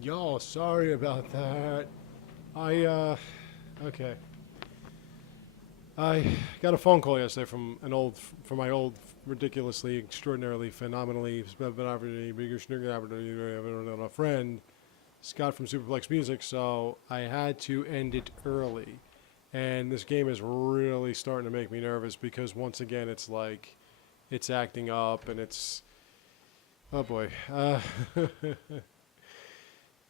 Yo, sorry about that. Okay. I got a phone call yesterday from my old, ridiculously, extraordinarily, phenomenally, friend, Scott from Superplex Music, so I had to end it early. And this game is really starting to make me nervous because once again, it's like, it's acting up and it's, oh boy.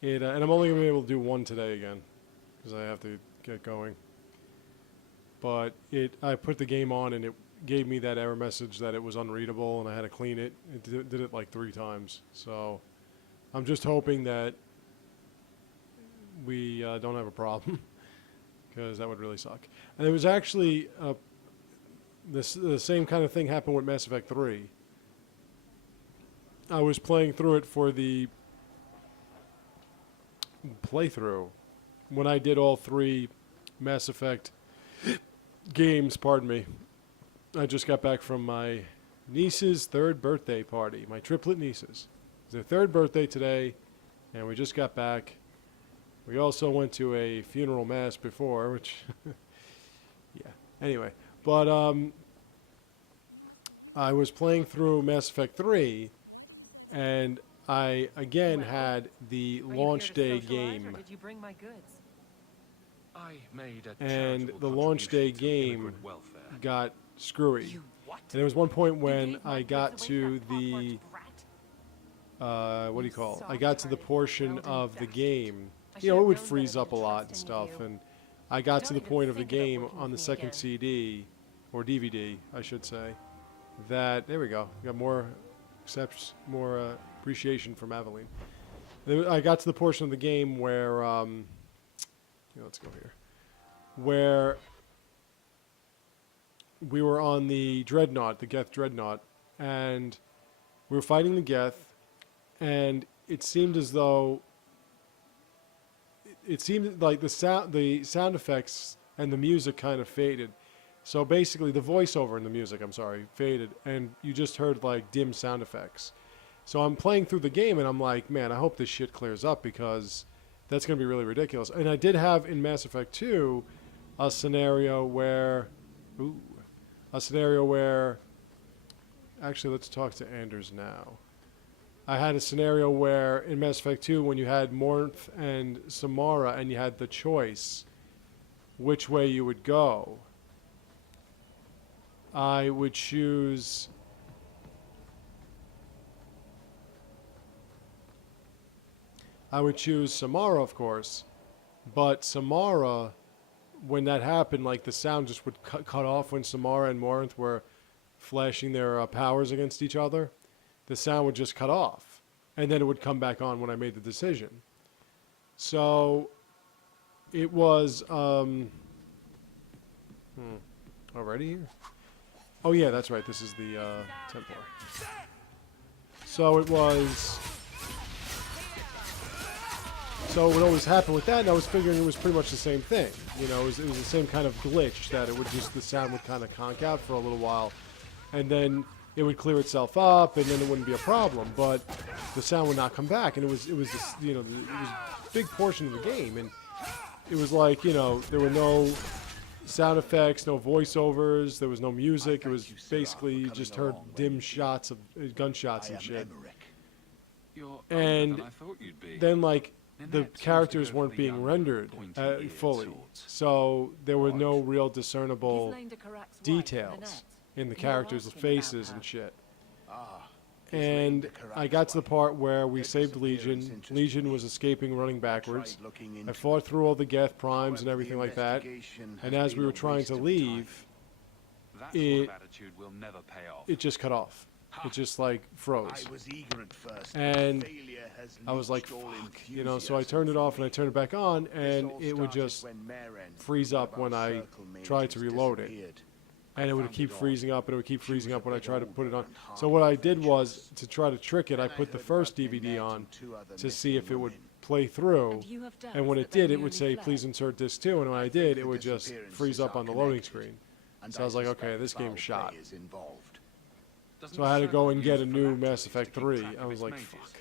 And I'm only going to be able to do one today again because I have to get going. But I put the game on and it gave me that error message that it was unreadable and I had to clean it. It did it like 3 times. So I'm just hoping that we don't have a problem because that would really suck. And it was actually the same kind of thing happened with Mass Effect 3. I was playing through it for the playthrough when I did all 3 Mass Effect games, pardon me. I just got back from my niece's 3rd birthday party, my triplet nieces. It's their 3rd birthday today, and we just got back. We also went to a funeral mass before, which, yeah. Anyway, but I was playing through Mass Effect 3, and I again had the launch day game. Did you bring my goods? And the launch day game got screwy. And there was one point when I got to the, what do you call it? I got to the portion of the game. You know, it would freeze up a lot and stuff. And I got to the point of the game on the second CD, or DVD, I should say, that, there we go. Got more appreciation from Aveline. I got to the portion of the game where, let's go here, where we were on the Dreadnought, the Geth Dreadnought, and we were fighting the Geth, and it seemed as though it seemed like the sound effects and the music kind of faded. So basically, the voiceover and the music, faded, and you just heard like dim sound effects. So I'm playing through the game, and I'm like, man, I hope this shit clears up because that's going to be really ridiculous. And I did have in Mass Effect 2 a scenario where, actually, let's talk to Anders now. I had a scenario where in Mass Effect 2, when you had Morinth and Samara, and you had the choice which way you would go, I would choose Samara, of course, but Samara, when that happened, like the sound just would cut off when Samara and Morinth were flashing their powers against each other. The sound would just cut off, and then it would come back on when I made the decision. So it was already here? Oh yeah, that's right. This is the Templar. So it was. So it would always happen with that, and I was figuring it was pretty much the same thing. You know, it was the same kind of glitch that it would just, the sound would kind of conk out for a little while, and then it would clear itself up, and then it wouldn't be a problem. But the sound would not come back, and it was this, you know, it was a big portion of the game, and it was like, you know, there were no sound effects, no voiceovers, there was no music. It was basically you just heard dim shots of gunshots and shit. And then like the characters weren't being rendered fully, so there were no real discernible details in the characters' faces and shit. And I got to the part where we saved Legion. Legion was escaping, running backwards. I fought through all the Geth primes and everything like that. And as we were trying to leave, it just cut off. It just like froze. And I was like, fuck, you know, so I turned it off and I turned it back on, and it would just freeze up when I tried to reload it. And it would keep freezing up, and it would keep freezing up when I tried to put it on. So what I did was, to try to trick it, I put the first DVD on to see if it would play through. And when it did, it would say, please insert disc 2. And when I did, it would just freeze up on the loading screen. So I was like, okay, this game's shot. So I had to go and get a new Mass Effect 3. I was like, fuck.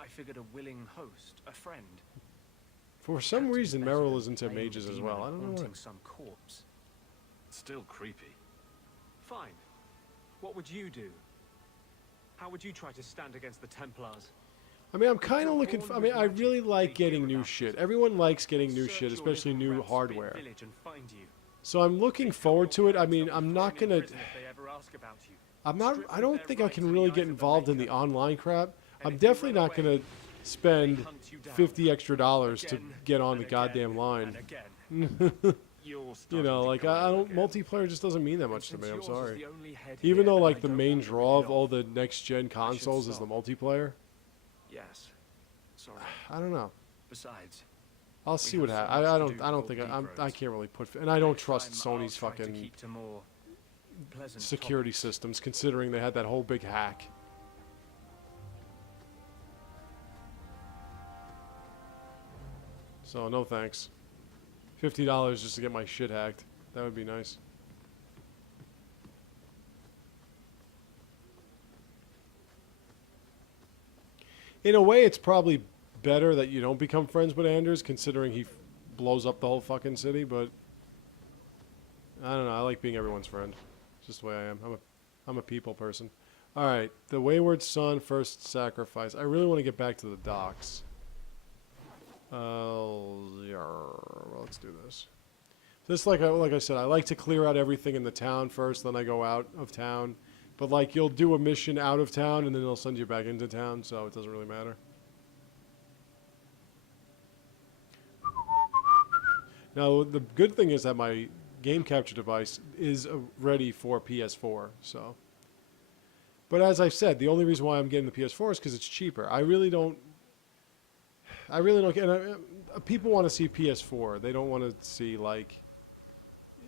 I figured a willing host, a friend. For some Had to be reason, better Merrill than is into playing mages the as demon well. I and don't know haunting what. some corpse. Still creepy. Fine. What would you do? How would you try to stand against the Templars? I mean, I'm kind of looking for, I mean, I really like getting new shit. Everyone likes getting new shit, especially new hardware. So I'm looking forward to it. I mean, I'm not gonna, I don't think I can really get involved in the online crap. I'm definitely not gonna spend $50 extra to get on the goddamn line. You know, like, I don't, multiplayer just doesn't mean that much to me, I'm sorry. Even though, like, the main draw of all the next-gen consoles is the multiplayer. Yes. Sorry. I don't know. Besides, I'll see what happens. I don't think I can't really put, and I don't trust Sony's fucking security systems, considering they had that whole big hack. So no thanks. $50 just to get my shit hacked. That would be nice. In a way, it's probably better that you don't become friends with Anders, considering he blows up the whole fucking city, but I don't know. I like being everyone's friend. It's just the way I am. I'm a people person. All right, the Wayward Son first sacrifice. I really want to get back to the docks. Well, let's do this. Just like I said, I like to clear out everything in the town first, then I go out of town. But like, you'll do a mission out of town, and then they'll send you back into town, so it doesn't really matter. Now, the good thing is that my game capture device is ready for PS4, so. But as I've said, the only reason why I'm getting the PS4 is because it's cheaper. I really don't get. People want to see PS4. They don't want to see, like,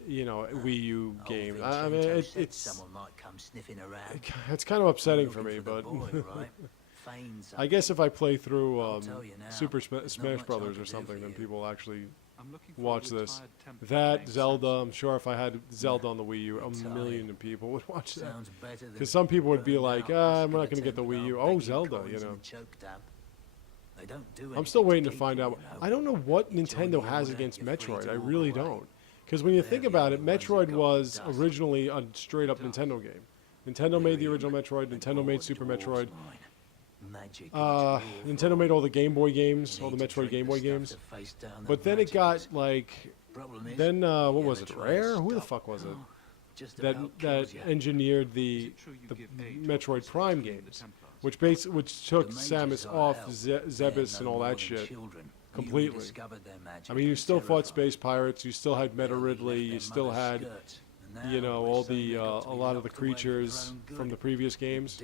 you know, Wii U games. I mean, it's someone might come sniffing around. It's kind of upsetting for me, but I guess if I play through Super Smash Brothers or something, then people will actually watch this. That, Zelda, I'm sure if I had Zelda on the Wii U, a million people would watch that. Because some people would be like, I'm not going to get the Wii U. Oh, Zelda, you know. I'm still waiting to find out. I don't know what Nintendo has against Metroid. I really don't. Because when you think about it, Metroid was originally a straight-up Nintendo game. Nintendo made the original Metroid. Nintendo made Super Metroid. Nintendo made all the Game Boy games, all the Metroid Game Boy games. But then it got, like, then, what was it, Rare? Who the fuck was it? That engineered the Metroid Prime games, which took Samus off Zebes and all that shit completely. I mean, you still fought space pirates, you still had Meta Ridley, you still had, you know, all the a lot of the creatures from the previous games.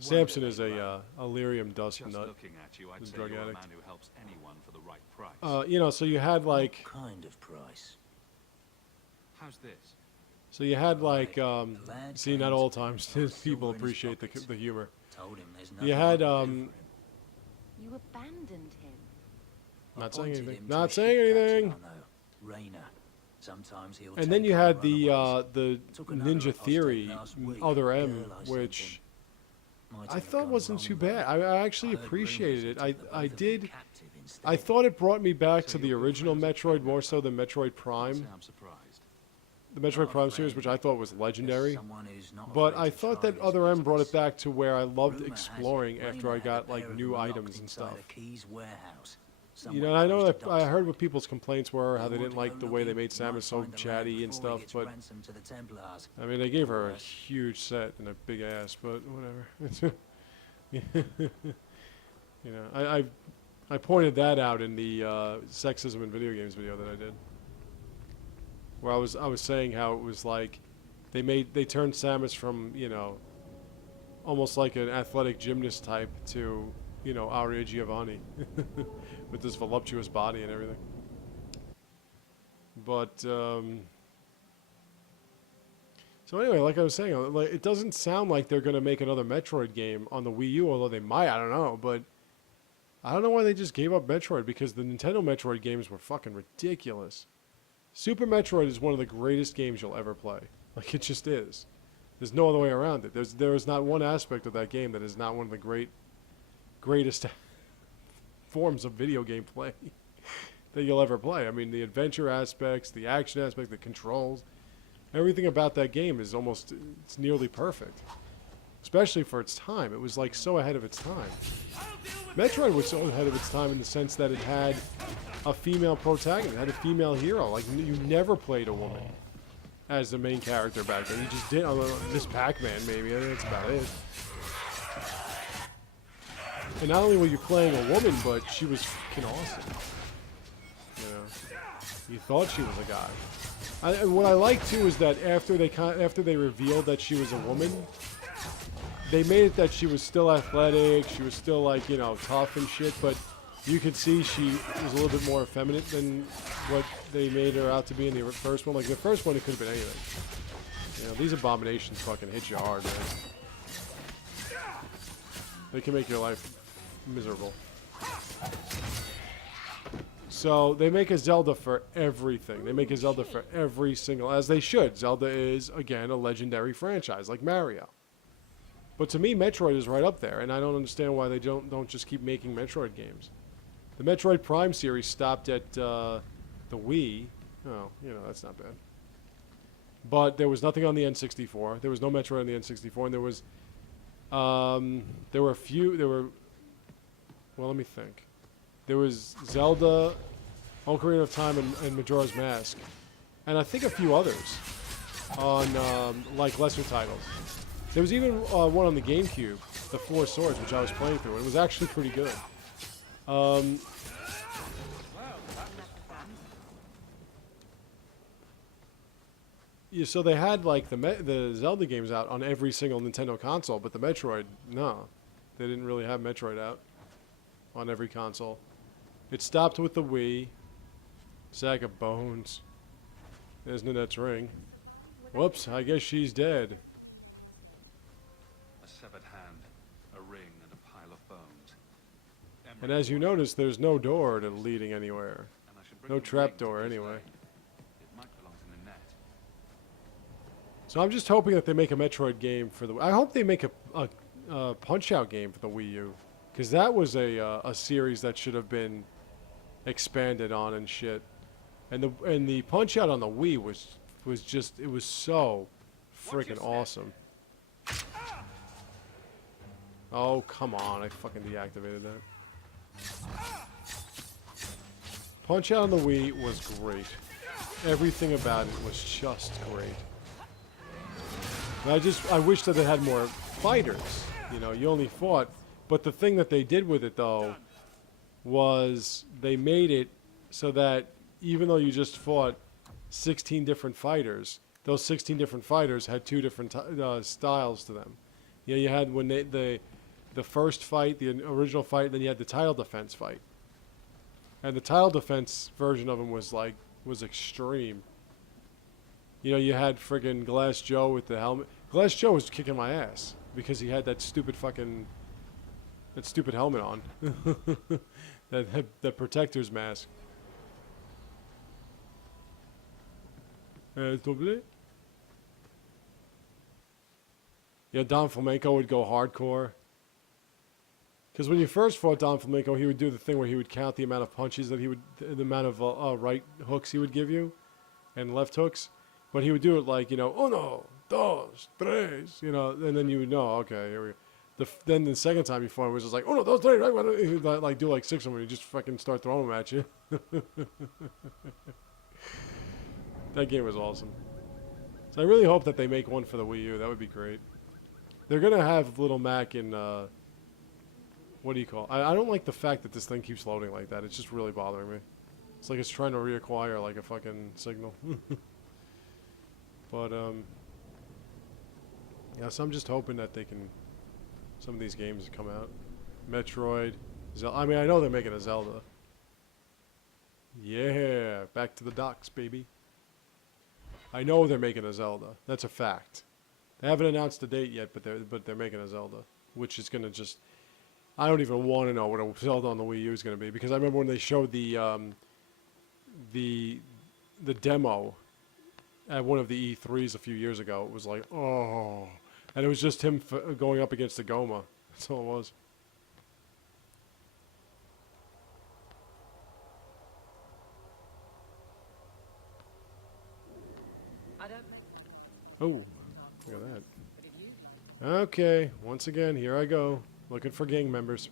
Samson is a lyrium dust nut. He's a drug addict. You know, so you had like. What kind of price? How's this? So you had like, see, not all times people appreciate the humor. You had You abandoned him. Not saying anything. Not saying anything. And then you had the Ninja Theory Other M, which I thought wasn't too bad. I actually appreciated it. I thought it brought me back to the original Metroid more so than Metroid Prime. The Metroid Prime series, which I thought was legendary. But I thought that Other M brought it back to where I loved exploring after I got like new items and stuff. You know, I know that I heard what people's complaints were, how they didn't like the way they made Samus so chatty and stuff, but I mean, they gave her a huge set and a big ass, but whatever. You know, I pointed that out in the sexism in video games video that I did, where I was saying how it was like they turned Samus from, you know, almost like an athletic gymnast type to, you know, Aria Giovanni with this voluptuous body and everything. But so anyway, like I was saying, like, it doesn't sound like they're gonna make another Metroid game on the Wii U, although they might. I don't know, but I don't know why they just gave up Metroid, because the Nintendo Metroid games were fucking ridiculous. Super Metroid is one of the greatest games you'll ever play. Like, it just is. There's no other way around it. There is not one aspect of that game that is not one of the greatest forms of video game play that you'll ever play. I mean, the adventure aspects, the action aspect, the controls, everything about that game is it's nearly perfect. Especially for its time. It was like so ahead of its time. Metroid was so ahead of its time in the sense that it had a female protagonist, it had a female hero. Like, you never played a woman as the main character back then. You just did, Miss Pac-Man maybe, that's about it. And not only were you playing a woman, but she was fucking awesome. You know, you thought she was a guy. And what I like too is that after they revealed that she was a woman, they made it that she was still athletic, she was still like, you know, tough and shit, but you could see she was a little bit more effeminate than what they made her out to be in the first one. Like the first one, it could have been anything. You know, these abominations fucking hit you hard, man. They can make your life miserable. So they make a Zelda for everything. They make a Zelda for every single, as they should. Zelda is, again, a legendary franchise, like Mario. But to me, Metroid is right up there, and I don't understand why they don't just keep making Metroid games. The Metroid Prime series stopped at the Wii. Oh, you know, that's not bad. But there was nothing on the N64. There was no Metroid on the N64, and there were a few. Well, let me think. There was Zelda, Ocarina of Time, and Majora's Mask, and I think a few others on like lesser titles. There was even one on the GameCube, the Four Swords, which I was playing through. And it was actually pretty good. Yeah, so they had like the Zelda games out on every single Nintendo console, but the Metroid, no, they didn't really have Metroid out on every console. It stopped with the Wii. Sack of bones. There's Nanette's ring. Whoops, I guess she's dead. A severed hand, a ring, and a pile of bones. And as you notice, there's no door to leading anywhere. No trapdoor anyway. It might belong to Nanette. So I'm just hoping that they make a Metroid game for the. I hope they make a Punch-Out game for the Wii U, because that was a series that should have been expanded on and shit. And the Punch-Out on the Wii was just, it was so freaking awesome. Oh, come on. I fucking deactivated that. Punch-Out on the Wii was great. Everything about it was just great. And I wish that it had more fighters. You know, you only fought. But the thing that they did with it, though, was they made it so that even though you just fought 16 different fighters, those 16 different fighters had two different styles to them. You know, you had when the first fight, the original fight, then you had the tile defense fight. And the tile defense version of them was extreme. You know, you had friggin' Glass Joe with the helmet. Glass Joe was kicking my ass because he had that stupid helmet on. that protector's mask. Yeah, Don Flamenco would go hardcore. Because when you first fought Don Flamenco, he would do the thing where he would count the amount of punches that the amount of right hooks he would give you, and left hooks. But he would do it like, you know, uno, dos, tres, you know, and then you would know, okay, here we go. Then the second time you fought him was just like, uno, dos, tres, right? He'd like do like 6 of them, and you just fucking start throwing them at you. That game was awesome. So I really hope that they make one for the Wii U. That would be great. They're going to have Little Mac in, what do you call it? I don't like the fact that this thing keeps loading like that. It's just really bothering me. It's like it's trying to reacquire like a fucking signal. But, yeah, so I'm just hoping that some of these games come out. Metroid, Zelda. I mean, I know they're making a Zelda. Yeah, back to the docks, baby. I know they're making a Zelda. That's a fact. They haven't announced the date yet, but they're making a Zelda, which is gonna just. I don't even want to know what a Zelda on the Wii U is gonna be, because I remember when they showed the demo at one of the E3s a few years ago. It was like, oh, And it was just him going up against the Goma. That's all it was. Oh, look at that. Okay, once again, here I go. Looking for gang members.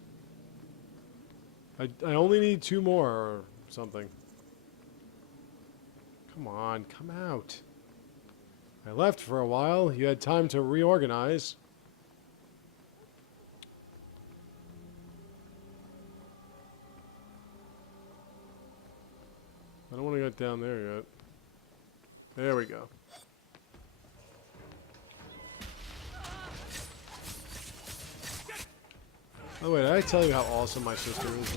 I only need 2 more or something. Come on, come out. I left for a while. You had time to reorganize. I don't want to get down there yet. There we go. Oh wait, did I tell you how awesome my sister is?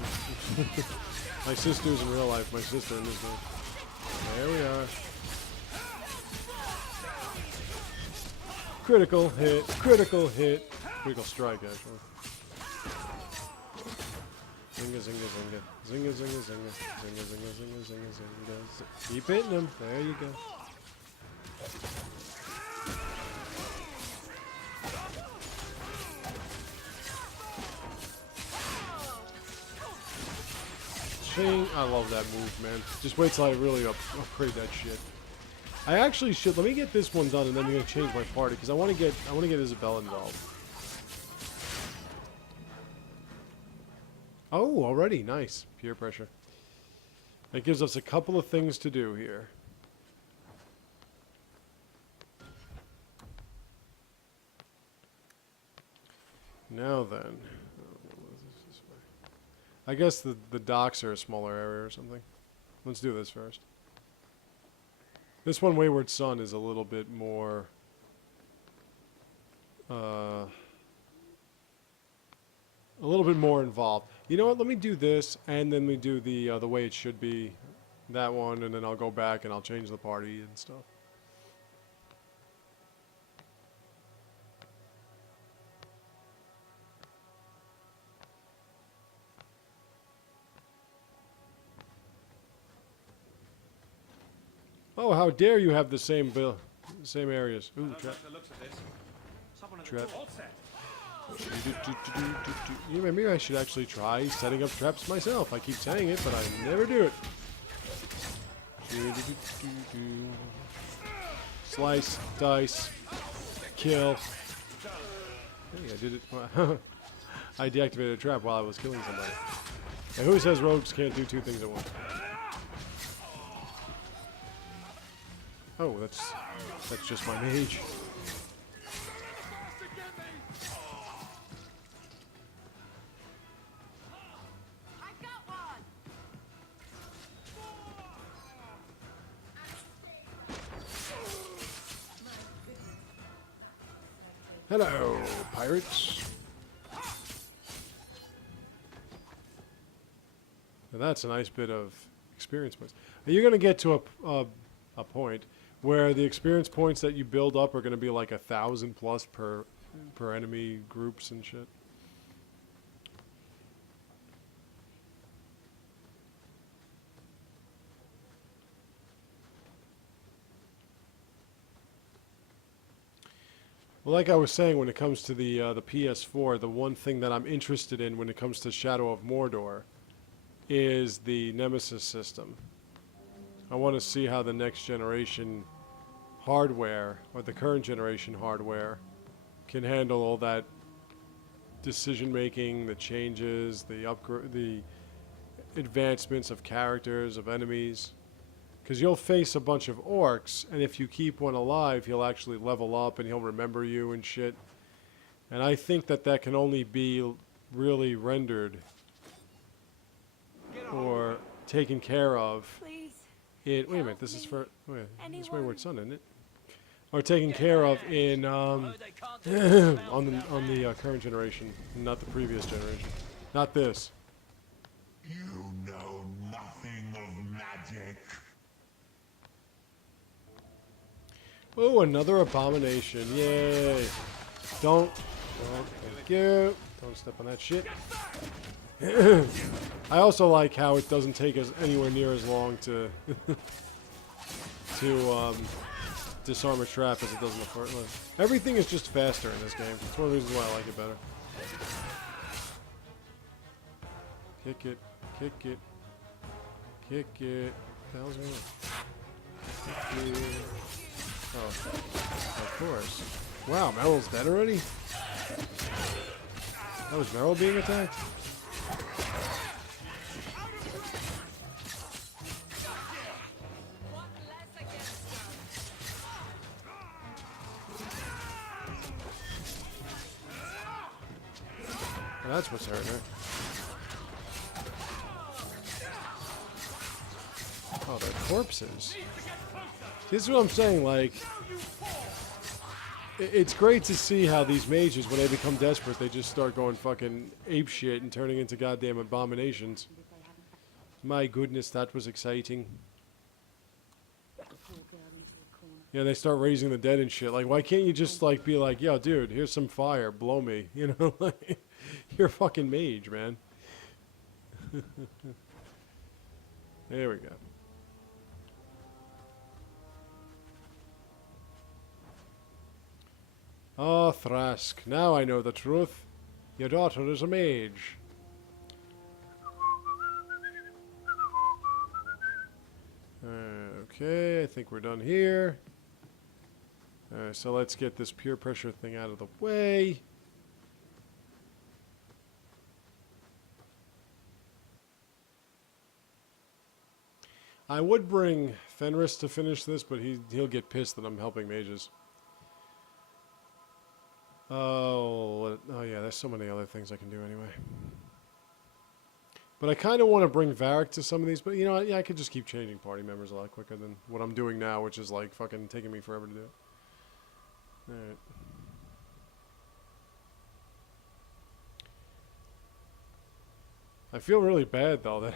My sister's in real life, my sister in this game. There we are. Critical hit, critical hit. Critical strike, actually. Zinga, zinga, zinga. Zinga, zinga, zinga. Zinga, zinga, zinga, zinga, zinga. Keep hitting him. There you go. I love that move, man. Just wait till I really upgrade that shit. I actually should. Let me get this one done, and then I'm gonna change my party because I want to get Isabel involved. Oh, already nice peer pressure. That gives us a couple of things to do here. Now then. I guess the docks are a smaller area or something. Let's do this first. This one, Wayward Son, is a little bit more... a little bit more involved. You know what? Let me do this, and then we do the way it should be. That one, and then I'll go back and I'll change the party and stuff. Oh, how dare you have the same areas. Ooh, trap. Trap. Maybe I should actually try setting up traps myself. I keep saying it, but I never do it. Slice, dice, kill. Hey, I did it. I deactivated a trap while I was killing somebody. And who says rogues can't do 2 things at once? Oh, that's just my mage. Hello, pirates. Now that's a nice bit of experience points. Are you going to get to a point where the experience points that you build up are going to be like 1,000 plus per enemy groups and shit? Well, like I was saying, when it comes to the PS4, the one thing that I'm interested in when it comes to Shadow of Mordor is the Nemesis system. I want to see how the next generation hardware, or the current generation hardware, can handle all that decision making, the changes, the advancements of characters, of enemies. Because you'll face a bunch of orcs, and if you keep one alive, he'll actually level up and he'll remember you and shit. And I think that that can only be really rendered or taken care of. Please. Wait a minute, this is for this is Wayward Son, isn't it? Or taken care of in on the current generation, not the previous generation, not this. You know nothing of magic. Oh, another abomination! Yay! Don't thank you. Don't step on that shit. I also like how it doesn't take us anywhere near as long to disarm a trap as it does in the first one. Everything is just faster in this game. That's one of the reasons why I like it better. Kick it. Kick it. Kick it. What the hell's going on? Kick it. Oh, of course. Wow, Meryl's dead already? That was Meryl being attacked? That's what's hurting her. Oh, they're corpses. This is what I'm saying, like... It's great to see how these mages, when they become desperate, they just start going fucking apeshit and turning into goddamn abominations. My goodness, that was exciting. Yeah, they start raising the dead and shit. Like, why can't you just, like, be like, yo, dude, here's some fire, blow me. You know, like, you're a fucking mage, man. There we go. Oh, Thrask, now I know the truth. Your daughter is a mage. Okay, I think we're done here. So let's get this peer pressure thing out of the way. I would bring Fenris to finish this, but he'll get pissed that I'm helping mages. Oh yeah, there's so many other things I can do anyway. But I kind of want to bring Varric to some of these, but you know what? Yeah, I could just keep changing party members a lot quicker than what I'm doing now, which is like fucking taking me forever to do. Alright. I feel really bad though that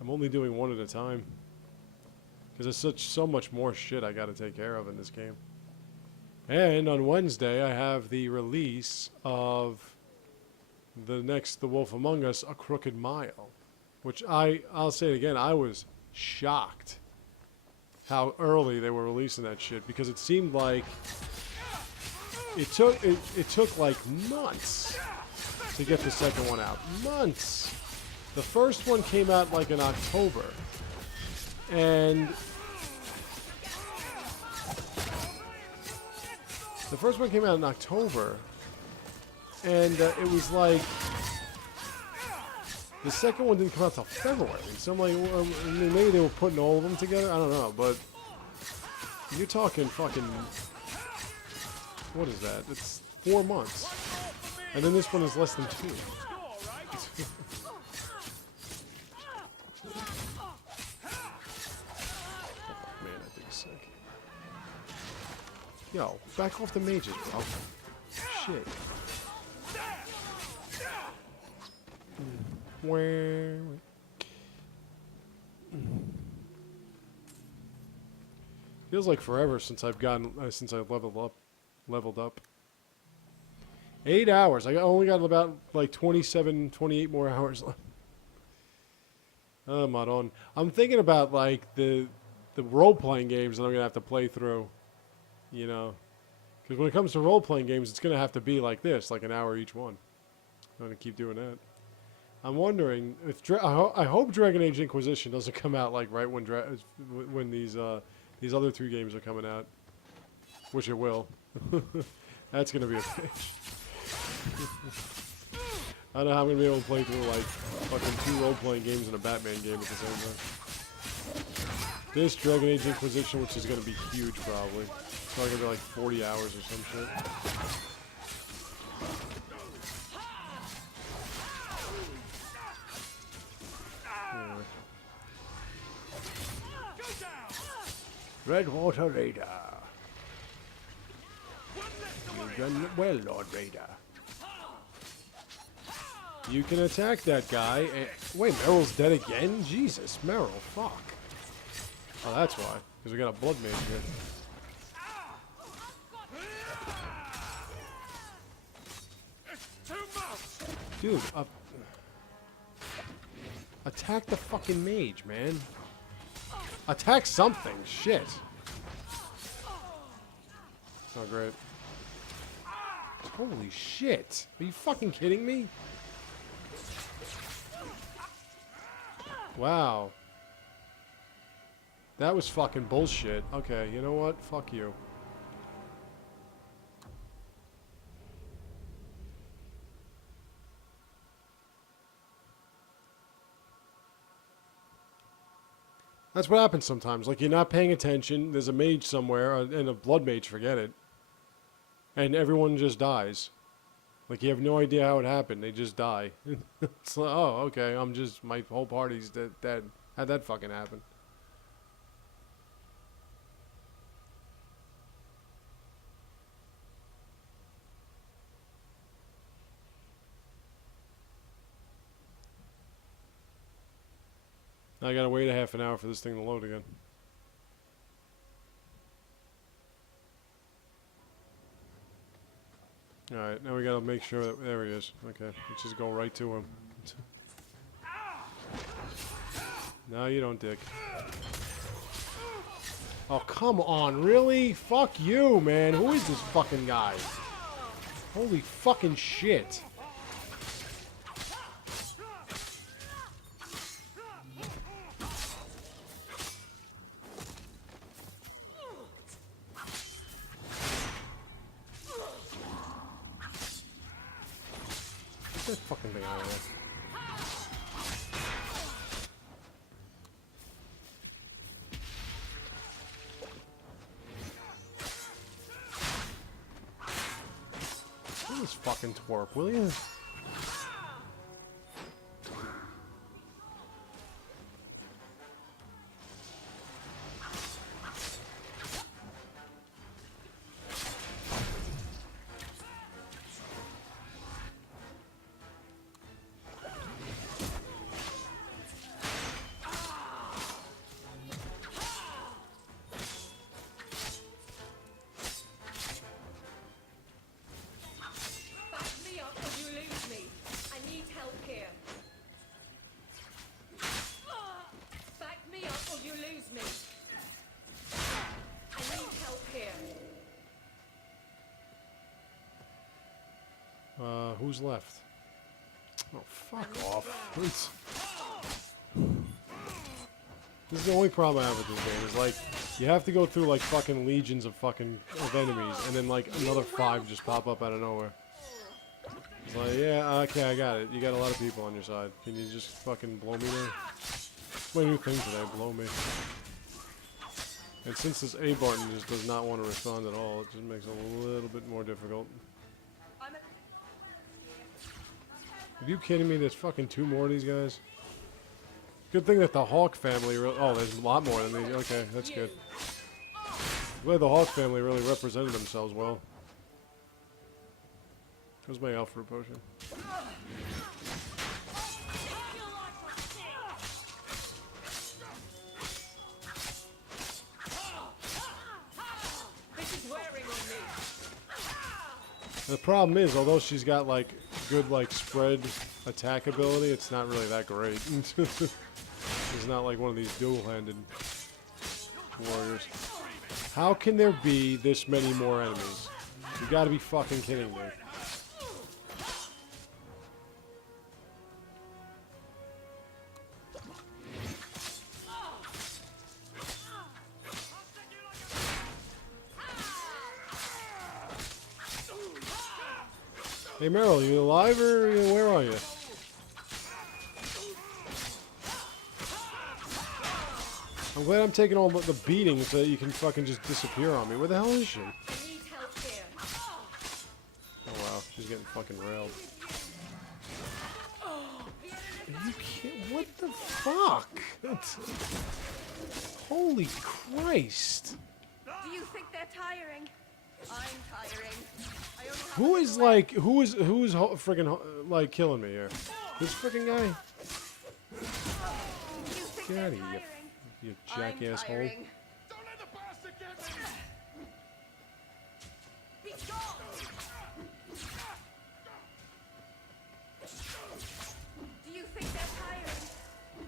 I'm only doing one at a time. Because there's so much more shit I gotta take care of in this game. And on Wednesday, I have the release of the next The Wolf Among Us, A Crooked Mile. Which I'll say it again, I was shocked how early they were releasing that shit. Because it seemed like it took like months to get the second one out. Months! The first one came out like in October. And... the first one came out in October, and it was like, the second one didn't come out till February. So I'm like, well, I mean, maybe they were putting all of them together. I don't know, but you're talking fucking, what is that? It's 4 months, and then this one is less than 2. Yo, back off the mages, bro. Shit. Where? Feels like forever since I've gotten since I've leveled up. 8 hours. I only got about like 27, 28 more hours left. I'm not on. I'm thinking about like the role-playing games that I'm gonna have to play through. You know, because when it comes to role-playing games, it's going to have to be like this, like an hour each one. I'm going to keep doing that. I'm wondering if I hope Dragon Age Inquisition doesn't come out like right when these other 2 games are coming out, which it will. That's going to be a bitch. I don't know how I'm going to be able to play through like fucking 2 role-playing games and a Batman game at the same time. This Dragon Age Inquisition, which is going to be huge probably. It's probably going to be like 40 hours or some shit. Anyway. Redwater Raider. You've done well, Lord Raider. You can attack that guy. Wait, Meryl's dead again? Jesus, Meryl, fuck. Oh, that's why. Because we got a blood mage here. Dude, attack the fucking mage, man. Attack something. Shit. Oh, great. Holy shit. Are you fucking kidding me? Wow. That was fucking bullshit. Okay, you know what? Fuck you. That's what happens sometimes. Like, you're not paying attention, there's a mage somewhere, and a blood mage, forget it. And everyone just dies. Like, you have no idea how it happened, they just die. It's like, oh, okay, my whole party's dead. How'd that fucking happen? I gotta wait a half an hour for this thing to load again. Alright, now we gotta make sure that... There he is. Okay, let's just go right to him. No, you don't, dick. Oh, come on, really? Fuck you, man. Who is this fucking guy? Holy fucking shit. Get that fucking thing out of there. This fucking twerp, will you? Who's left? Oh, fuck off. Please. This is the only problem I have with this game, is like, you have to go through like fucking legions of fucking enemies, and then like another 5 just pop up out of nowhere. It's like, yeah, okay, I got it. You got a lot of people on your side. Can you just fucking blow me there? That's my new thing today, blow me. And since this A button just does not want to respond at all, it just makes it a little bit more difficult. Are you kidding me? There's fucking 2 more of these guys? Good thing that the Hawk family oh, there's a lot more than these. Okay, that's good. Glad the Hawk family really represented themselves well. Where's my Alpha potion? The problem is, although she's got like good like spread attack ability, it's not really that great. It's not like one of these dual-handed warriors. How can there be this many more enemies? You gotta be fucking kidding me. Hey Meryl, you alive or where are you? I'm glad I'm taking all the beatings so that you can fucking just disappear on me. Where the hell is she? Oh wow, she's getting fucking railed. Are you kidding? What the fuck? Holy Christ! Do you think they're tiring? I'm tiring. Who is like, who's freaking like killing me here? This freaking guy? Get out of here, you jackass hole. Don't let the bastard get me! Be gone! Do you think they're tiring?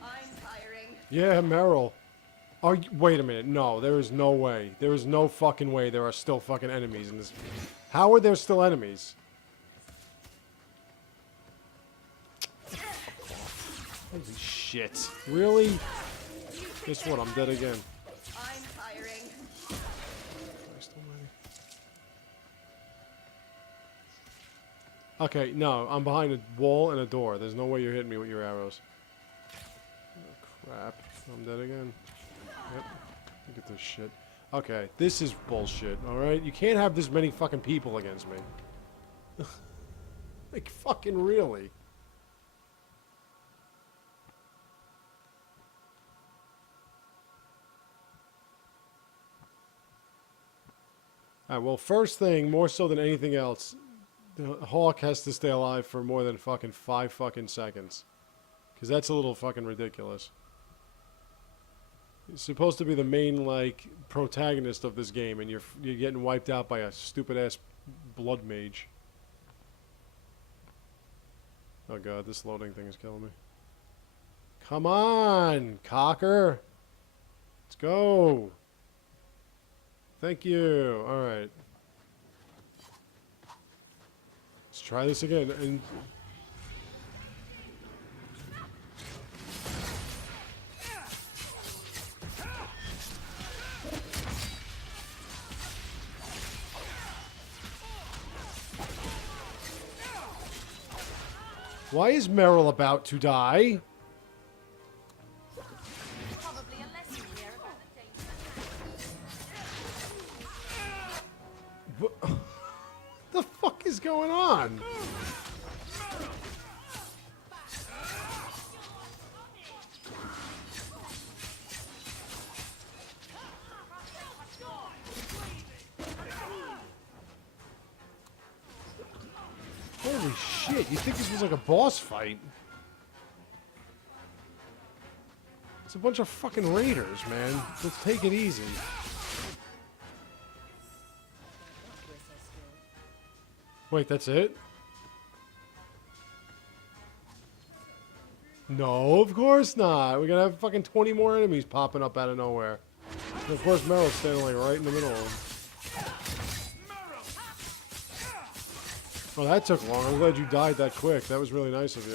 I'm tiring. Yeah, Meryl. Wait a minute. No, there is no way. There is no fucking way there are still fucking enemies in this. How are there still enemies? Holy shit. Really? Guess what? I'm dead again. I'm tiring. Christ almighty. Okay, no. I'm behind a wall and a door. There's no way you're hitting me with your arrows. Oh, crap. I'm dead again. Yep. Look at this shit. Okay, this is bullshit, alright? You can't have this many fucking people against me. Like, fucking really. Alright, well, first thing, more so than anything else, the Hawk has to stay alive for more than fucking 5 fucking seconds. Because that's a little fucking ridiculous. He's supposed to be the main, like, protagonist of this game, and you're getting wiped out by a stupid-ass blood mage. Oh god, this loading thing is killing me. Come on, cocker! Let's go! Thank you! Alright. Let's try this again, and... Why is Meryl about to die? Probably a lesson here about the danger. What the fuck is going on? Holy shit, you think this was like a boss fight? It's a bunch of fucking raiders, man. Let's take it easy. Wait, that's it? No, of course not. We're gonna have fucking 20 more enemies popping up out of nowhere. And of course, Meryl's standing like right in the middle of them. Well, that took long. I'm glad you died that quick. That was really nice of you.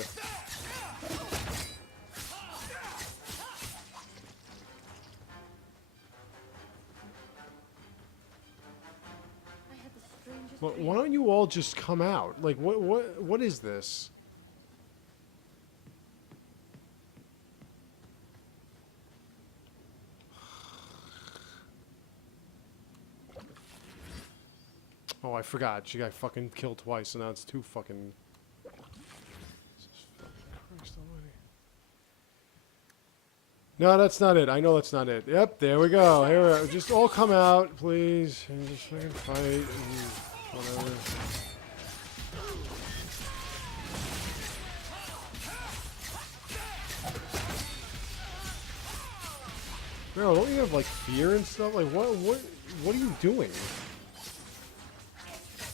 I had the strangest Well, dream. why don't you all just come out? Like, what is this? Oh, I forgot. She got fucking killed twice, so now it's 2 fucking... Jesus fucking Christ almighty. No, that's not it. I know that's not it. Yep, there we go. Here we are. Just all come out, please. And just fucking fight and whatever. Meryl, don't you have, like, fear and stuff? Like, what are you doing?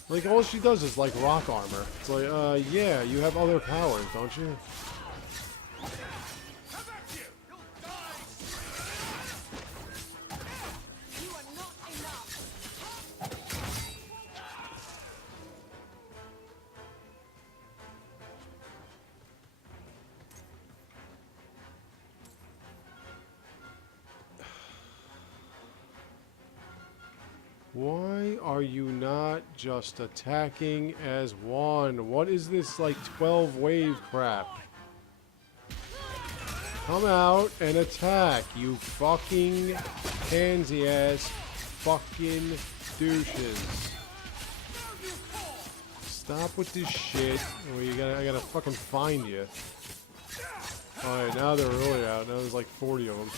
Like, all she does is, like, rock armor. It's like, yeah, you have other powers, don't you? Why are you not just attacking as one? What is this, like, 12 wave crap? Come out and attack, you fucking pansy ass fucking douches. Stop with this shit. Oh, I gotta fucking find you. Alright, now they're really out. Now there's like 40 of them.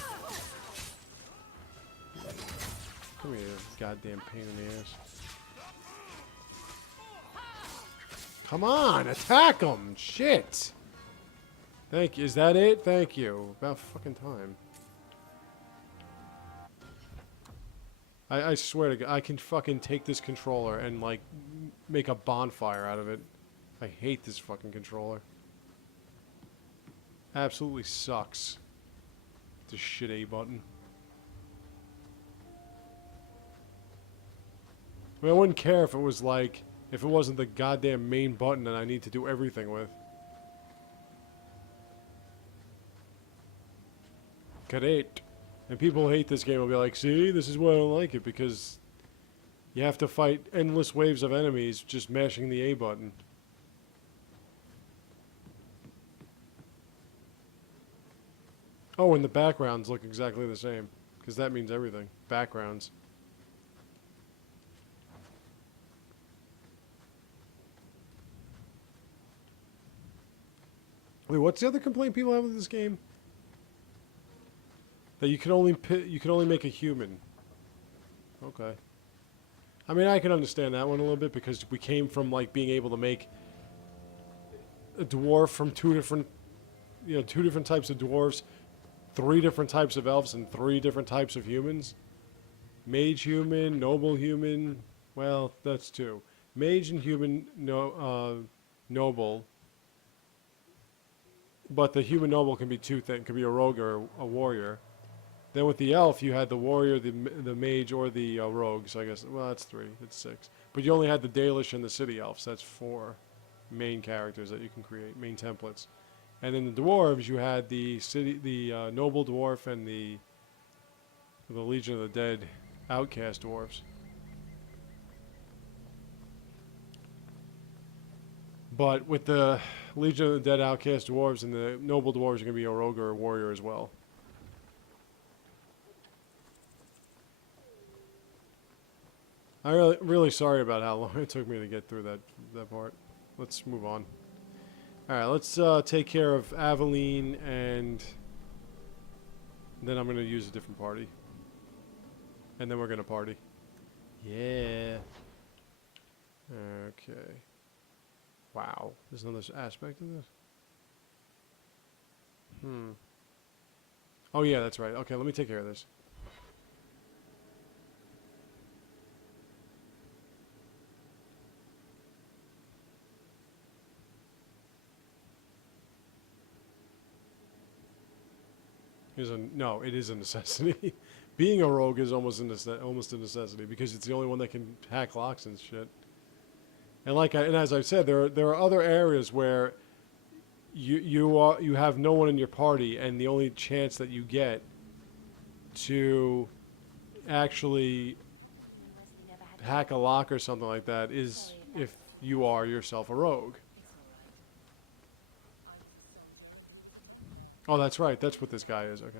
Come here, goddamn pain in the ass. Come on, attack them! Shit! Thank you. Is that it? Thank you. About fucking time. I swear to God, I can fucking take this controller and, like, make a bonfire out of it. I hate this fucking controller. Absolutely sucks. The shit A button. I mean, I wouldn't care if it was like, if it wasn't the goddamn main button that I need to do everything with. Great. And people who hate this game will be like, see, this is why I don't like it, because you have to fight endless waves of enemies just mashing the A button. Oh, and the backgrounds look exactly the same, because that means everything. Backgrounds. Wait, what's the other complaint people have with this game? That you can only make a human. Okay. I mean, I can understand that one a little bit because we came from like being able to make a dwarf from two different types of dwarves, 3 different types of elves, and 3 different types of humans. Mage human, noble human. Well, that's 2. Mage and human, noble. But the human noble can be 2 things. Can be a rogue or a warrior. Then with the elf, you had the warrior, the mage, or the rogue. So I guess, well, that's 3. That's 6. But you only had the Dalish and the city elves. That's 4 main characters that you can create, main templates. And in the dwarves, you had the noble dwarf and the Legion of the Dead outcast dwarves. But with the Legion of the Dead outcast dwarves and the noble dwarves, you're going to be a rogue or a warrior as well. I'm really sorry about how long it took me to get through that part. Let's move on. Alright, let's take care of Aveline, and then I'm going to use a different party. And then we're going to party. Yeah. Okay. Wow. There's another aspect of this? Oh yeah, that's right. Okay, let me take care of this. No, it is a necessity. Being a rogue is almost a necessity because it's the only one that can hack locks and shit. And as I said, there are other areas where you have no one in your party, and the only chance that you get to actually hack a lock or something like that is if you are yourself a rogue. Oh, that's right. That's what this guy is. Okay.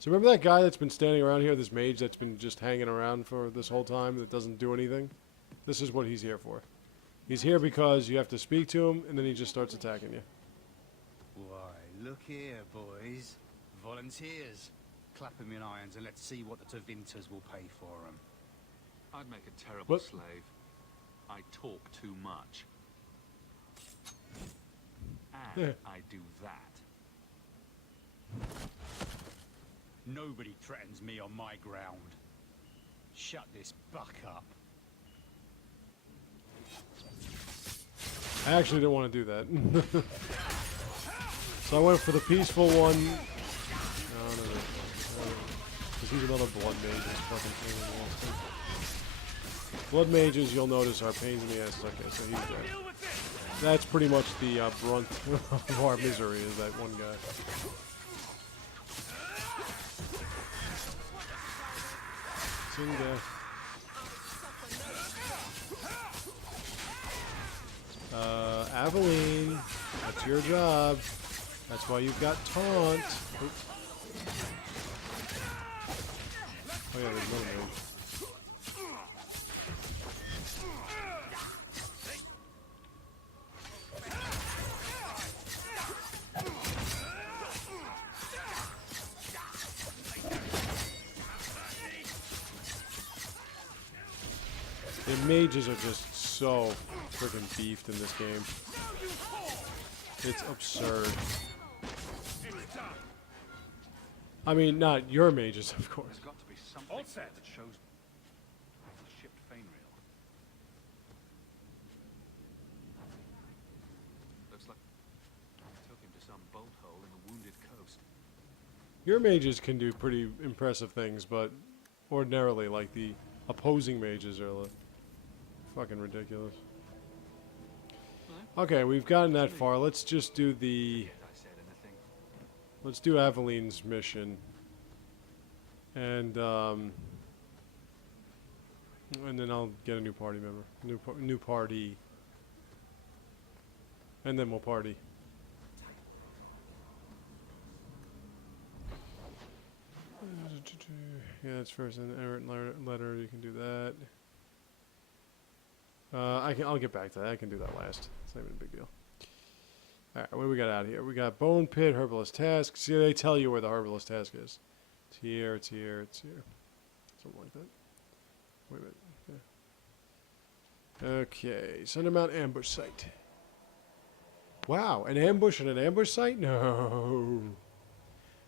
So remember that guy that's been standing around here, this mage that's been just hanging around for this whole time that doesn't do anything? This is what he's here for. He's here because you have to speak to him, and then he just starts attacking you. Why, look here, boys. Volunteers. Clap them in irons and let's see what the Tevinters will pay for them. I'd make a terrible What? slave. I talk too much. And I do that. Nobody threatens me on my ground. Shut this buck up. I actually didn't want to do that. So I went for the peaceful one. No. Because he's another blood mage. It's fucking pain in the ass. Blood mages, you'll notice, are pains in the ass. Okay, so he's dead. That's pretty much the brunt of our misery, is that one guy. Aveline, that's your job. That's why you've got taunt. Oops. Oh yeah, there's another move. The mages are just so freaking beefed in this game. It's absurd. I mean, not your mages, of course. There's got to be something that shows the shipped Fane reel. Looks like it took him to some bolt hole in the wounded coast. Your mages can do pretty impressive things, but ordinarily, like the opposing mages are Fucking ridiculous. Okay, we've gotten that far. Let's just do the... I said anything. Let's do Aveline's mission. And then I'll get a new party member. New party. And then we'll party. Yeah, that's first an errant letter. You can do that. I'll get back to that. I can do that last. It's not even a big deal. All right, what do we got out here? We got Bone Pit, Herbalist Task. See, they tell you where the Herbalist Task is. It's here. It's here. It's here. Something like that. Wait a minute. Yeah. Okay, Sundermount Ambush Site. Wow, an ambush and an ambush site? No.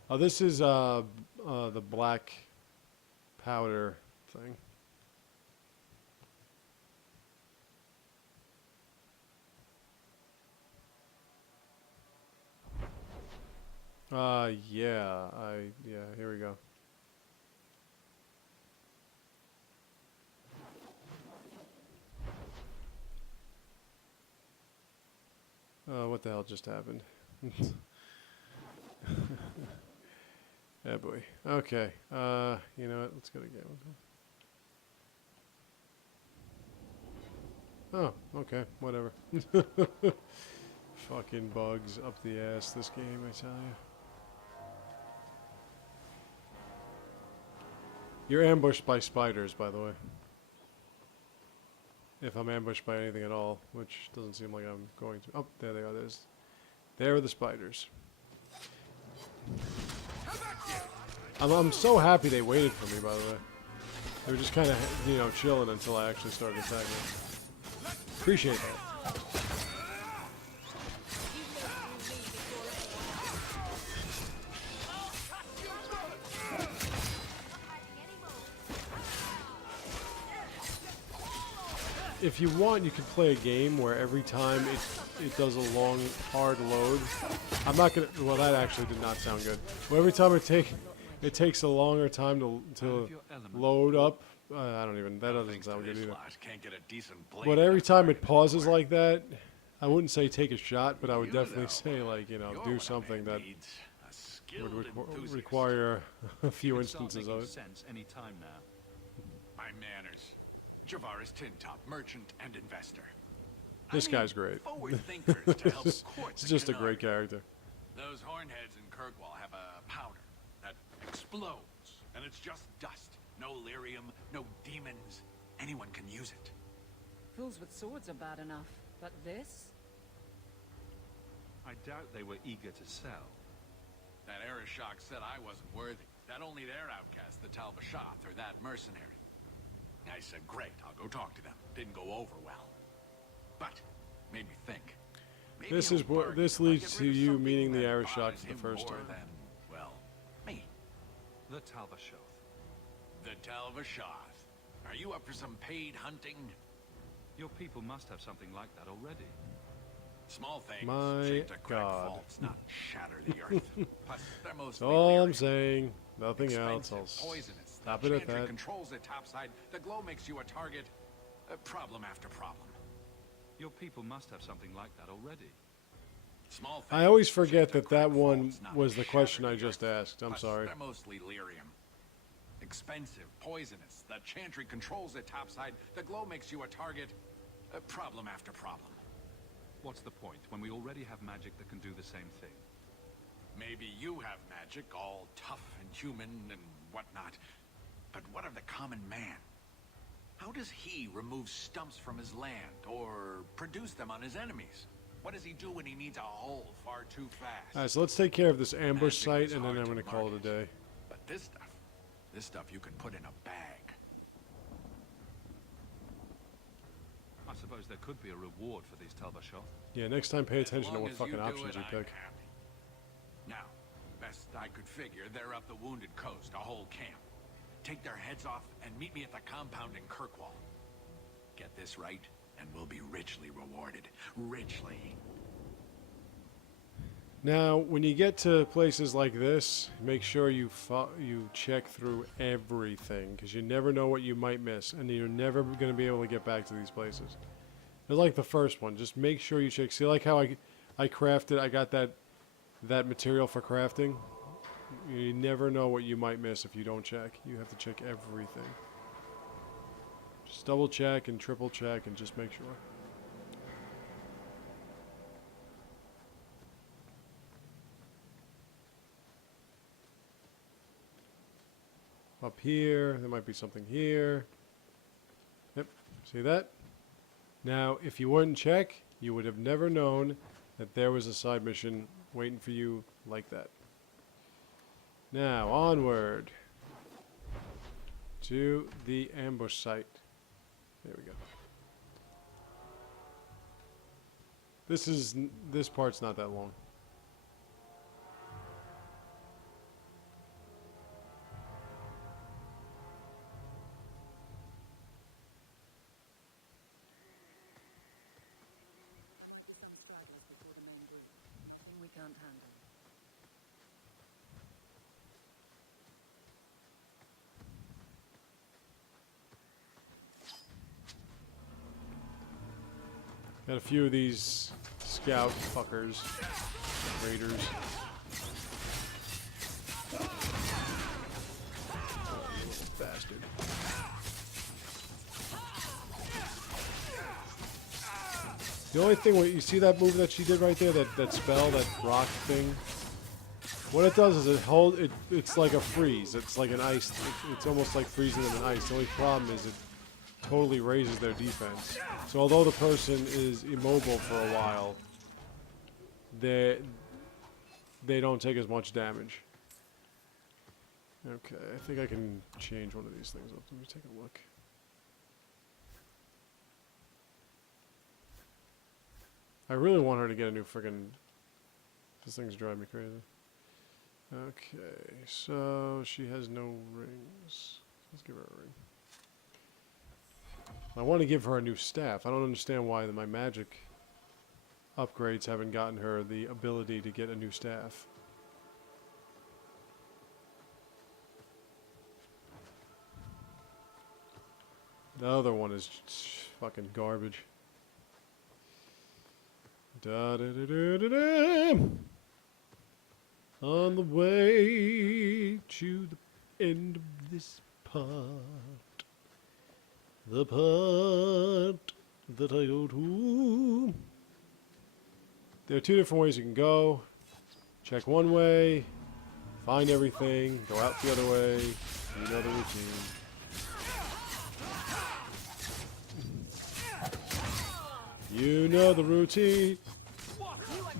Oh, this is the black powder thing. Yeah, here we go. What the hell just happened? Yeah, boy. Okay. You know what? Let's go to game. Oh, okay. Whatever. Fucking bugs up the ass, this game, I tell you. You're ambushed by spiders, by the way. If I'm ambushed by anything at all, which doesn't seem like I'm going to. Oh, there they are. There are the spiders. I'm so happy they waited for me, by the way. They were just kind of, you know, chilling until I actually started attacking. Appreciate that. If you want, you can play a game where every time it does a long, hard load. I'm not gonna. Well, that actually did not sound good. Well, every time it takes a longer time to load up. I don't even. That doesn't sound good either. Can't get a decent blade. But every time it pauses like that, I wouldn't say take a shot, but I would definitely say, like, you know, do something that would require a few instances of it. Sense any time now. My manners. Javaris Tintop, merchant and investor. This guy's great. Forward thinkers to help courts He's just a great character. Those hornheads in Kirkwall have a powder that explodes, and it's just dust. No lyrium, no demons. Anyone can use it. Fools with swords are bad enough, but this? I doubt they were eager to sell. That Arishok said I wasn't worthy. That only their outcast, the Talbashath, or that mercenary. I said, great, I'll go talk to them. Didn't go over well. But, made me think. Maybe This he'll is what bargain this if I leads get to rid of you something meeting the that Arishok bothers for the him first more time. than, well, me. The Talbashoth. The Talbashath. Are you up for some paid hunting? Your people must have something like that already. Small things, My shaped to crack God. faults, not shatter the earth. Plus, they're That's mostly all I'm lyric. saying. Nothing else. Expensive, I'll poisonous. stop The it at chantry that. controls it topside. The glow makes you a target. Problem after problem. Your people must have something like that already. Small things, I always forget shaped to that that crack one faults, not was the shatter question I the just earth. asked. I'm Plus, sorry. They're mostly lyrium. Expensive, poisonous. The chantry controls it topside. The glow makes you a target. Problem after problem. What's the point when we already have magic that can do the same thing? Maybe you have magic, all tough and human and whatnot. But what of the common man? How does he remove stumps from his land or produce them on his enemies? What does he do when he needs a hole far too fast? Alright, so let's take care of this ambush Magic site, is and then hard I'm to going to call it a market. day. But this stuff you can put in a bag. I suppose there could be a reward for these Talbashoth. Yeah, next time pay As attention to long what as fucking do options it, you I'm pick. happy. Now, best I could figure, they're up the Wounded Coast, a whole camp. Take their heads off and meet me at the compound in Kirkwall. Get this right, and we'll be richly rewarded. Richly. Now, when you get to places like this, make sure you check through everything, because you never know what you might miss, and you're never going to be able to get back to these places. It's like the first one. Just make sure you check. See, like how I crafted, I got that material for crafting. You never know what you might miss if you don't check. You have to check everything. Just double check and triple check and just make sure. Up here, there might be something here. Yep, see that? Now, if you wouldn't check, you would have never known that there was a side mission waiting for you like that. Now, onward to the ambush site. There we go. This part's not that long. Some stragglers before the main group. Thing we can't handle. Got a few of these scout fuckers, raiders. Bastard. The only thing, you see that move that she did right there, that spell, that rock thing? What it does is it's like a freeze. It's like an ice. It's almost like freezing them in ice. The only problem is it totally raises their defense. So although the person is immobile for a while, they don't take as much damage. Okay, I think I can change one of these things up. Let me take a look. I really want her to get a new friggin'... This thing's driving me crazy. Okay, so she has no rings. Let's give her a ring. I want to give her a new staff. I don't understand why my magic upgrades haven't gotten her the ability to get a new staff. The other one is fucking garbage. Da da da da da da. On the way to the end of this part. The part that I go to. There are two different ways you can go. Check one way, find everything, go out the other way. You know the routine. You know the routine.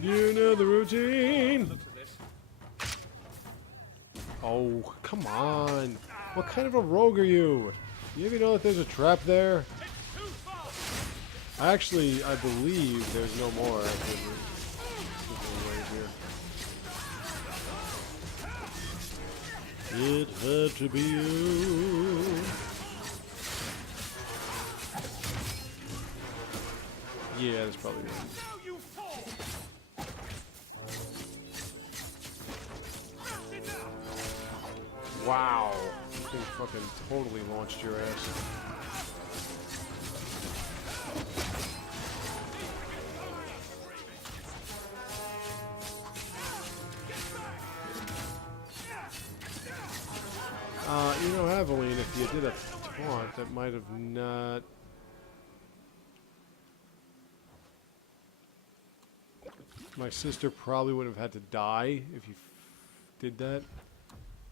You know the routine. Oh, come on. What kind of a rogue are you? You even know that there's a trap there? Actually, I believe there's no more. It had to be you. Yeah, that's probably right. Wow. This thing fucking totally launched your ass. You know, Aveline, if you did a taunt, that might have not... My sister probably would have had to die if you did that.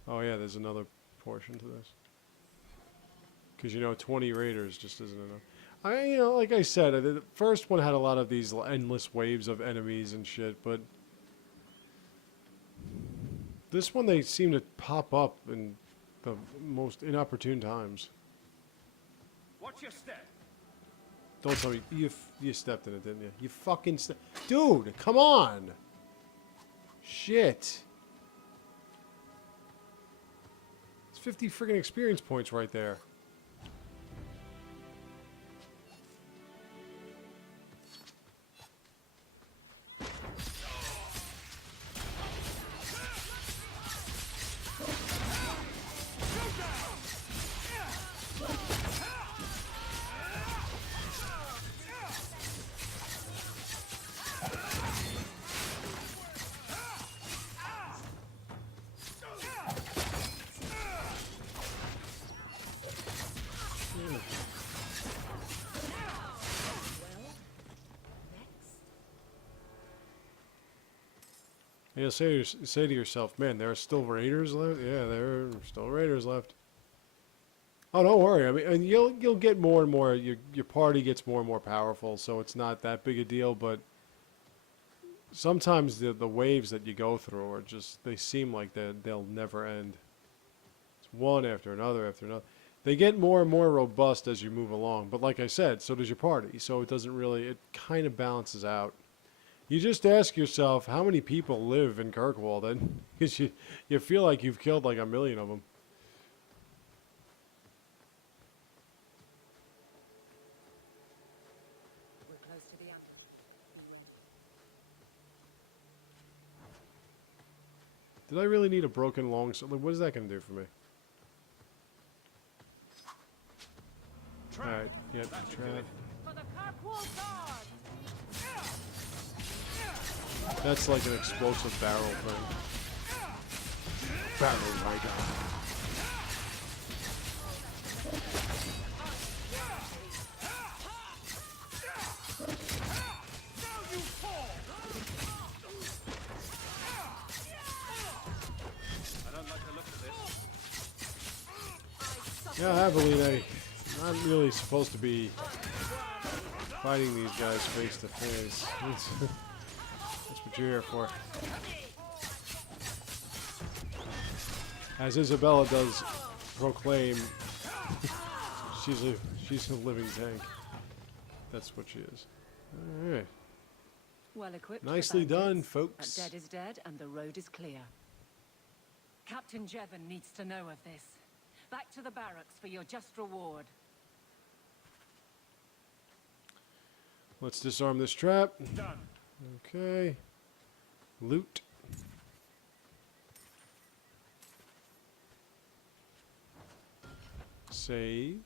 Oh yeah, there's another portion to this. Because, you know, 20 raiders just isn't enough. You know, like I said, the first one had a lot of these endless waves of enemies and shit, but... This one, they seem to pop up in the most inopportune times. Watch your step. Don't tell me, you stepped in it, didn't you? You fucking Dude, come on! Shit. 50 friggin' experience points right there. And you'll say to yourself, man, there are still raiders left? Yeah, there are still raiders left. Oh, don't worry. I mean, and you'll get more and more. Your party gets more and more powerful, so it's not that big a deal. But sometimes the waves that you go through are just, they seem like they'll never end. It's one after another after another. They get more and more robust as you move along. But like I said, so does your party. So it doesn't really, it kind of balances out. You just ask yourself, how many people live in Kirkwall then? Because you feel like you've killed like 1 million of them. We're close to the anchor. Did I really need a broken long sword? What is that going to do for me? Alright, yep, trap. For the Kirkwall Guard! That's like an explosive barrel thing. Barrel rider. Yeah, I believe I'm not really supposed to be fighting these guys face to face. That's what you're here for. As Isabella does proclaim, she's a living tank. That's what she is. All right. Well equipped. Nicely done, folks. But dead is dead, and the road is clear. Captain Jevon needs to know of this. Back to the barracks for your just reward. Let's disarm this trap. Done. Okay. Loot. Save.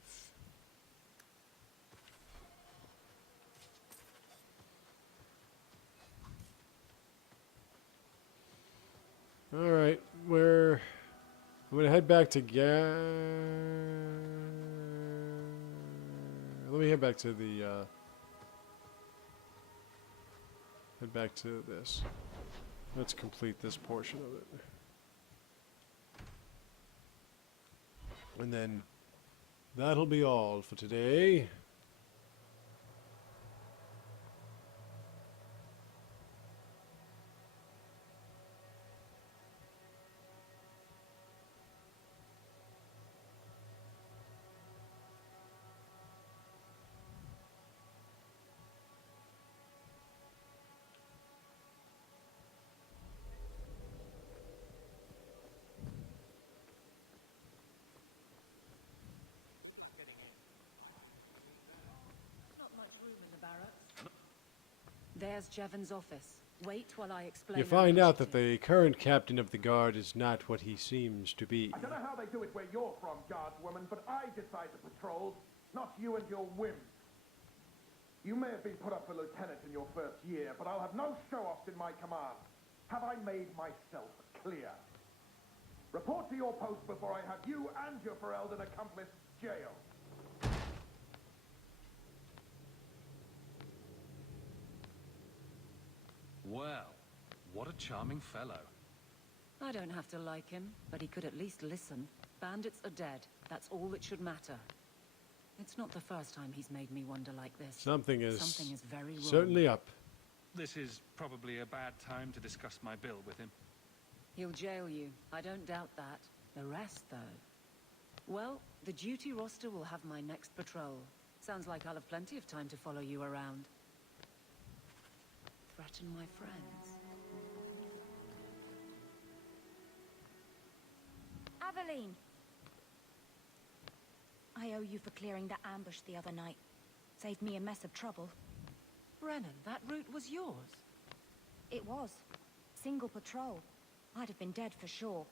All right, I'm gonna head back to let me head back to the head back to this. Let's complete this portion of it. And then that'll be all for today. Not much room in the barracks. There's Jevon's office. Wait while I explain. You find out that the current captain of the guard is not what he seems to be. I don't know how they do it where you're from, guardswoman, but I decide the patrols, not you and your whims. You may have been put up for lieutenant in your first year, but I'll have no show-offs in my command. Have I made myself clear? Report to your post before I have you and your Ferelden accomplice jailed. Well, what a charming fellow. I don't have to like him, but he could at least listen. Bandits are dead. That's all that should matter. It's not the first time he's made me wonder like this. Something is very wrong. certainly up. This is probably a bad time to discuss my bill with him. He'll jail you. I don't doubt that. The rest, though. Well, the duty roster will have my next patrol. Sounds like I'll have plenty of time to follow you around. Threaten my friends. Aveline! I owe you for clearing that ambush the other night. Saved me a mess of trouble. Brennan, that route was yours. It was. Single patrol. I'd have been dead for sure.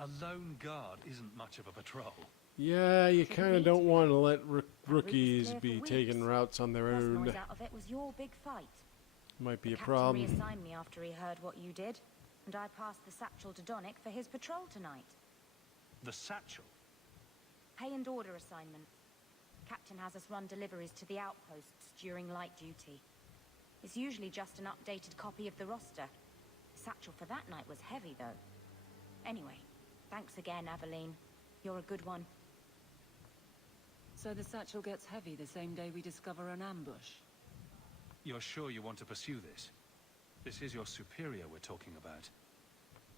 A lone guard isn't much of a patrol. Yeah, you kind of don't want to let rookies clear be for taking weeks. routes on their Best own. noise out of it was your big fight. Might be The a captain problem. reassigned me after he heard what you did, and I passed the satchel to Donick for his patrol tonight. The satchel? Pay and order assignment. Captain has us run deliveries to the outposts during light duty. It's usually just an updated copy of the roster. satchel for that night was heavy, though. Anyway, thanks again, Aveline. You're a good one. So the satchel gets heavy the same day we discover an ambush? You're sure you want to pursue this? This is your superior we're talking about.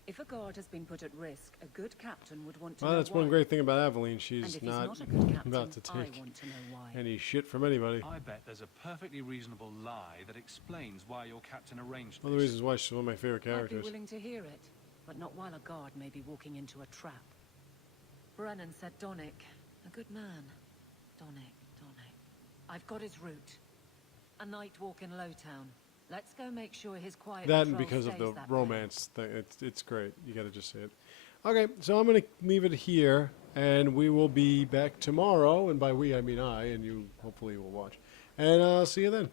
If a guard has been put at risk, a good captain would want to Well, know that's why. one great thing about Aveline. And She's if not he's not a good captain, about to I take want to know why. any shit from anybody. I bet there's a perfectly reasonable lie that explains why your captain arranged One of the this. reasons why she's one of my favorite I'd be characters. willing to hear it, but not while a guard may be walking into a trap. Brennan said Donick, a good man. Donick. I've got his route. A night walk in Lowtown. Let's go make sure his quiet That and patrol because of stays the that way. romance thing, it's great. You got to just say it. Okay, so I'm going to leave it here, and we will be back tomorrow. And by we, I mean I, and you hopefully will watch. And I'll see you then.